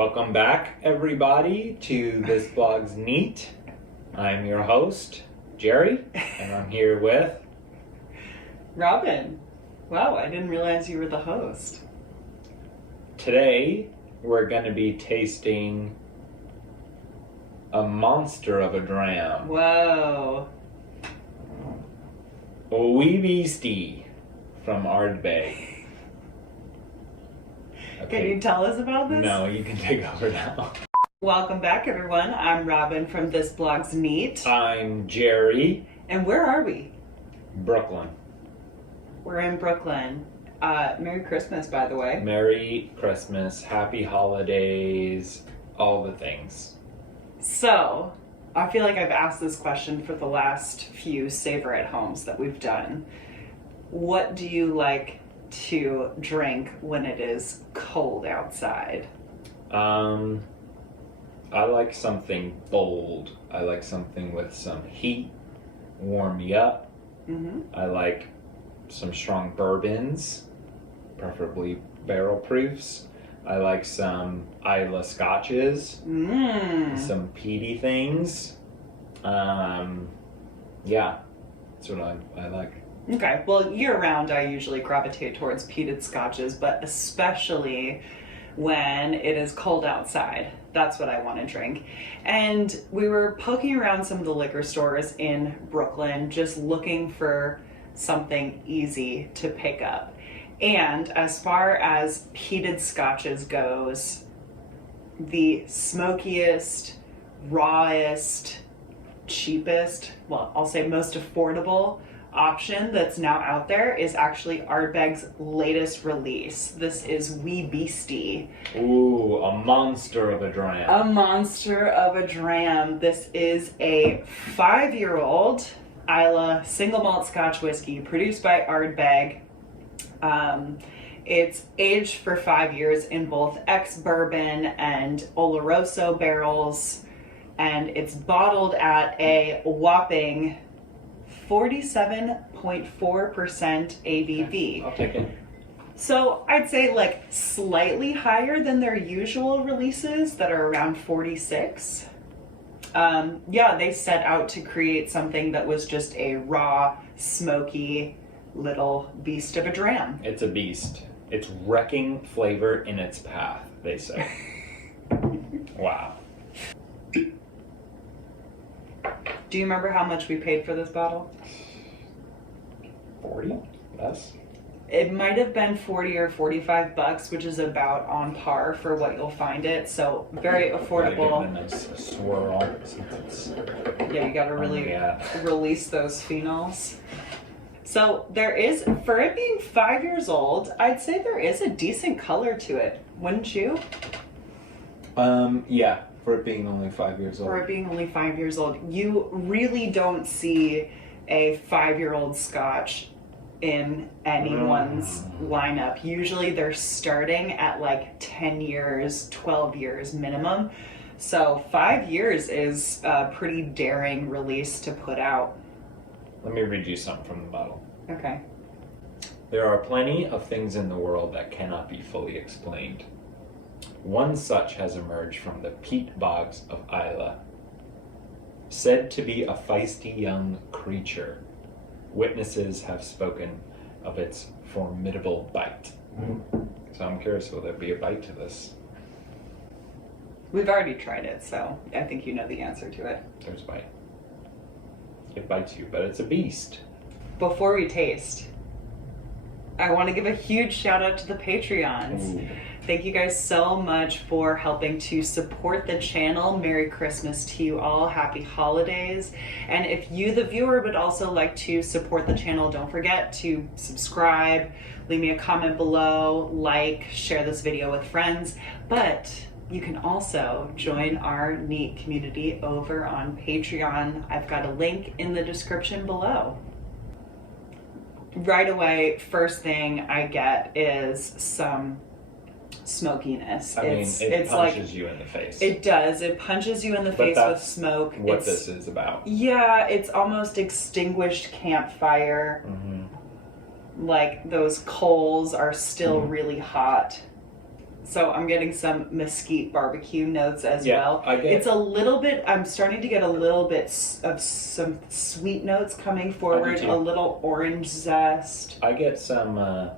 Welcome back, everybody, to This Blog's Neat. I'm your host, Jerry, and I'm here with... Robin. Wow, I didn't realize you were the host. Today, we're going to be tasting a monster of a dram. Whoa. Beastie from Ardbeg. Can you tell us about this? No, you can take over now. Welcome back, everyone. I'm Robin from This Blog's Neat. I'm Jerry. And where are we? Brooklyn. We're in Brooklyn. Merry Christmas, by the way. Merry Christmas, Happy Holidays, all the things. So, I feel like I've asked this question for the last few Savor at Homes that we've done. What do you like to drink when it is cold outside? I like something bold. I like something with some heat, warm me up. Mm-hmm. I like some strong bourbons, preferably barrel proofs. I like some Islay Scotches, some peaty things. Yeah, that's what I like. Okay, well, year-round I usually gravitate towards peated Scotches, but especially when it is cold outside. That's what I want to drink. And we were poking around some of the liquor stores in Brooklyn, just looking for something easy to pick up. And as far as peated Scotches goes, the smokiest, rawest, cheapest, well, I'll say most affordable option that's now out there is actually Ardbeg's latest release. This is Beastie. Ooh, a monster of a dram. A monster of a dram. This is a 5-year-old Islay single malt Scotch whiskey produced by Ardbeg. It's aged for 5 years in both ex-bourbon and oloroso barrels, and it's bottled at a whopping 47.4% ABV. I'll take it. So I'd say like slightly higher than their usual releases that are around 46. Yeah, they set out to create something that was just a raw, smoky little beast of a dram. It's a beast. It's wrecking flavor in its path, they say. Wow. Do you remember how much we paid for this bottle? 40? Less? It might have been 40 or 45 bucks, which is about on par for what you'll find it. So very affordable. Gotta give it a nice swirl. Yeah, you gotta really release those phenols. So there is, for it being 5 years old, I'd say there is a decent color to it, wouldn't you? Yeah, for it being only 5 years old. For it being only 5 years old, you really don't see a 5-year-old Scotch in anyone's lineup. Usually they're starting at like 10 years, 12 years minimum. So 5 years is a pretty daring release to put out. Let me read you something from the bottle. Okay. There are plenty of things in the world that cannot be fully explained. One such has emerged from the peat bogs of Islay. Said to be a feisty young creature, witnesses have spoken of its formidable bite. So I'm curious, will there be a bite to this? We've already tried it, so I think you know the answer to it. There's a bite. It bites you, but it's a beast. Before we taste, I want to give a huge shout out to the Patreons. Ooh. Thank you guys so much for helping to support the channel. Merry Christmas to you all. Happy holidays. And if you, the viewer, would also like to support the channel, don't forget to subscribe, leave me a comment below, like, share this video with friends. But you can also join our neat community over on Patreon. I've got a link in the description below. Right away, first thing I get is some smokiness. I mean, it punches like, you in the face. It does. It punches you in the face with smoke. What this is about. Yeah, it's almost extinguished campfire. Like those coals are still really hot. So I'm getting some mesquite barbecue notes as Yeah, well. I get- It's a little bit, I'm starting to get a little bit of some sweet notes coming forward, too. a little orange zest. I get some, I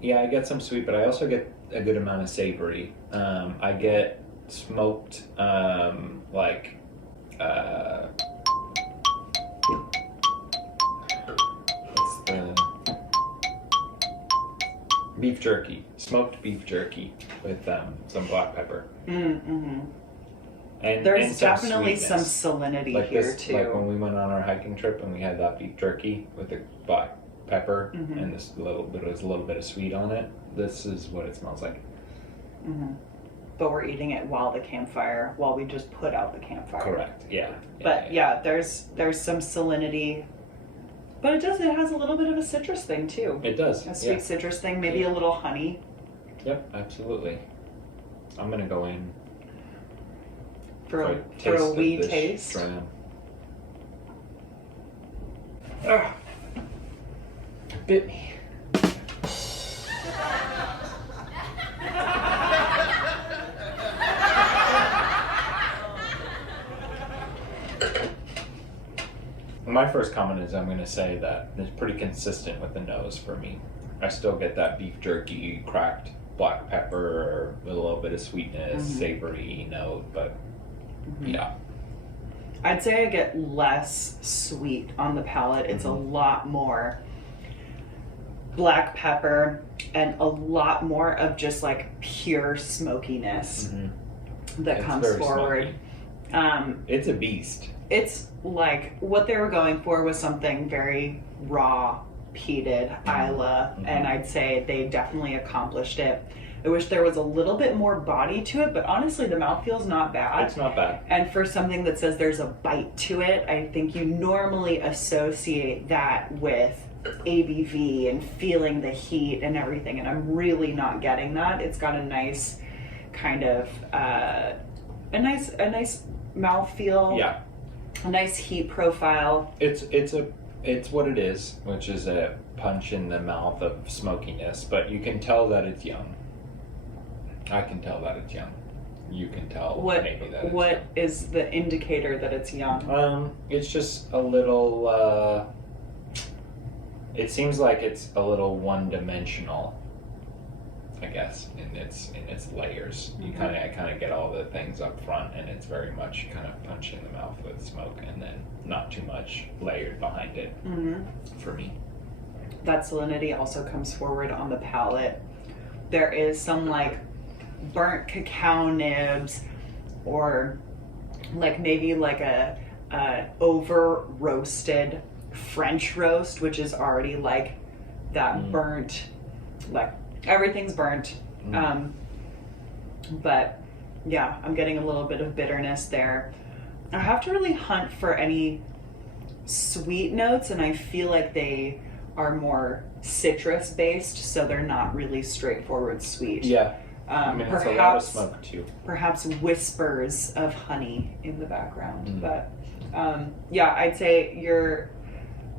get some sweet, but I also get a good amount of savory. I get smoked, like, what's the beef jerky, smoked beef jerky with some black pepper. Mm-hmm. And There's some definitely some sweetness. salinity Like here this, too. like when we went on our hiking trip and we had that beef jerky with the black pepper Mhm. and this little bit of sweet on it. This is what it smells like. Mm-hmm. But we're eating it while the campfire, while we just put out the campfire. Correct. Yeah. But yeah, there's some salinity, but it has a little bit of a citrus thing too. It does. A sweet citrus thing, maybe a little honey. Yep, absolutely. I'm gonna go in For a of wee this taste. dram. Ugh. Bit me. My first comment is I'm going to say that it's pretty consistent with the nose for me. I still get that beef jerky, cracked black pepper, with a little bit of sweetness, savory note, but yeah. I'd say I get less sweet on the palate. It's a lot more black pepper and a lot more of just like pure smokiness that It's comes very forward. It's a beast. It's like what they were going for was something very raw, peated, Islay, and I'd say they definitely accomplished it. I wish there was a little bit more body to it, but honestly, the mouthfeel's not bad. It's not bad. And for something that says there's a bite to it, I think you normally associate that with ABV and feeling the heat and everything, and I'm really not getting that. It's got a nice kind of a nice mouthfeel. Yeah. A nice heat profile. It's what it is, which is a punch in the mouth of smokiness, but you can tell that it's young. I can tell that it's young. You can tell maybe that it's what young. is the indicator that it's young? It's just a little it seems like it's a little one-dimensional, I guess, in its layers. I kind of get all the things up front, and it's very much kind of punch in the mouth with smoke, and then not too much layered behind it for me. That salinity also comes forward on the palate. There is some like burnt cacao nibs, or like maybe like a over roasted French roast, which is already like that burnt, like everything's burnt. But yeah, I'm getting a little bit of bitterness there. I have to really hunt for any sweet notes, and I feel like they are more citrus based, so they're not really straightforward sweet. Yeah. I mean, it's a lot of smoke too. Perhaps whispers of honey in the background, but yeah, I'd say you're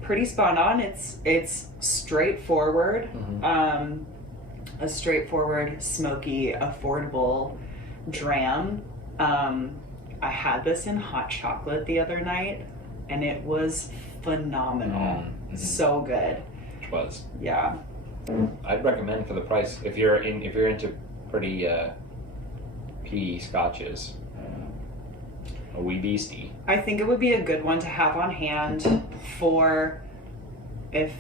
pretty spot on. It's straightforward, a straightforward, smoky, affordable dram. I had this in hot chocolate the other night, and it was phenomenal. So good. It was. Yeah. I'd recommend for the price if you're into pretty peaty scotches. A wee Beastie. I think it would be a good one to have on hand for if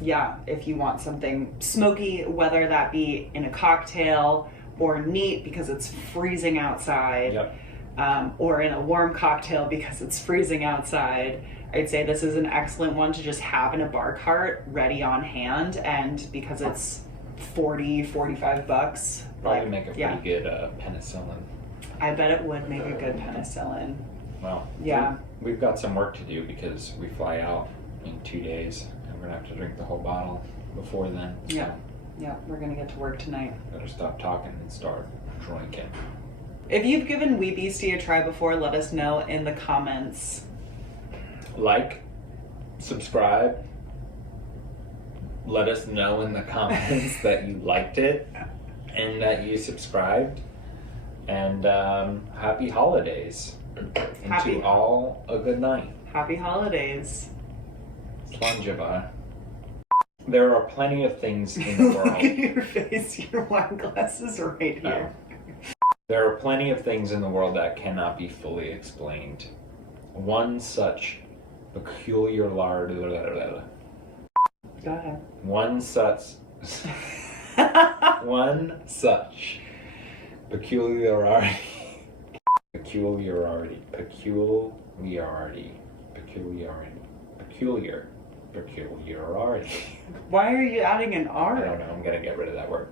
you want something smoky, whether that be in a cocktail or neat because it's freezing outside, or in a warm cocktail because it's freezing outside. I'd say this is an excellent one to just have in a bar cart ready on hand, and because it's $45, Probably make a pretty good penicillin. I bet it would make a good penicillin. Well, yeah, we've got some work to do because we fly out in 2 days, and we're gonna have to drink the whole bottle before then. So yeah, we're gonna get to work tonight. better stop talking and start drinking. If you've given Wee Beastie a try before, let us know in the comments. Like, subscribe. Let us know in the comments that you liked it. and that you subscribed. And happy holidays. And to all a good night. Happy holidays. Slanjava. There are plenty of things in the world. Look at your face. Your wine glass is right here. There are plenty of things in the world that cannot be fully explained. One such peculiar Go ahead. One such peculiarity. Peculiarity. Why are you adding an R? I don't know. I'm gonna get rid of that word.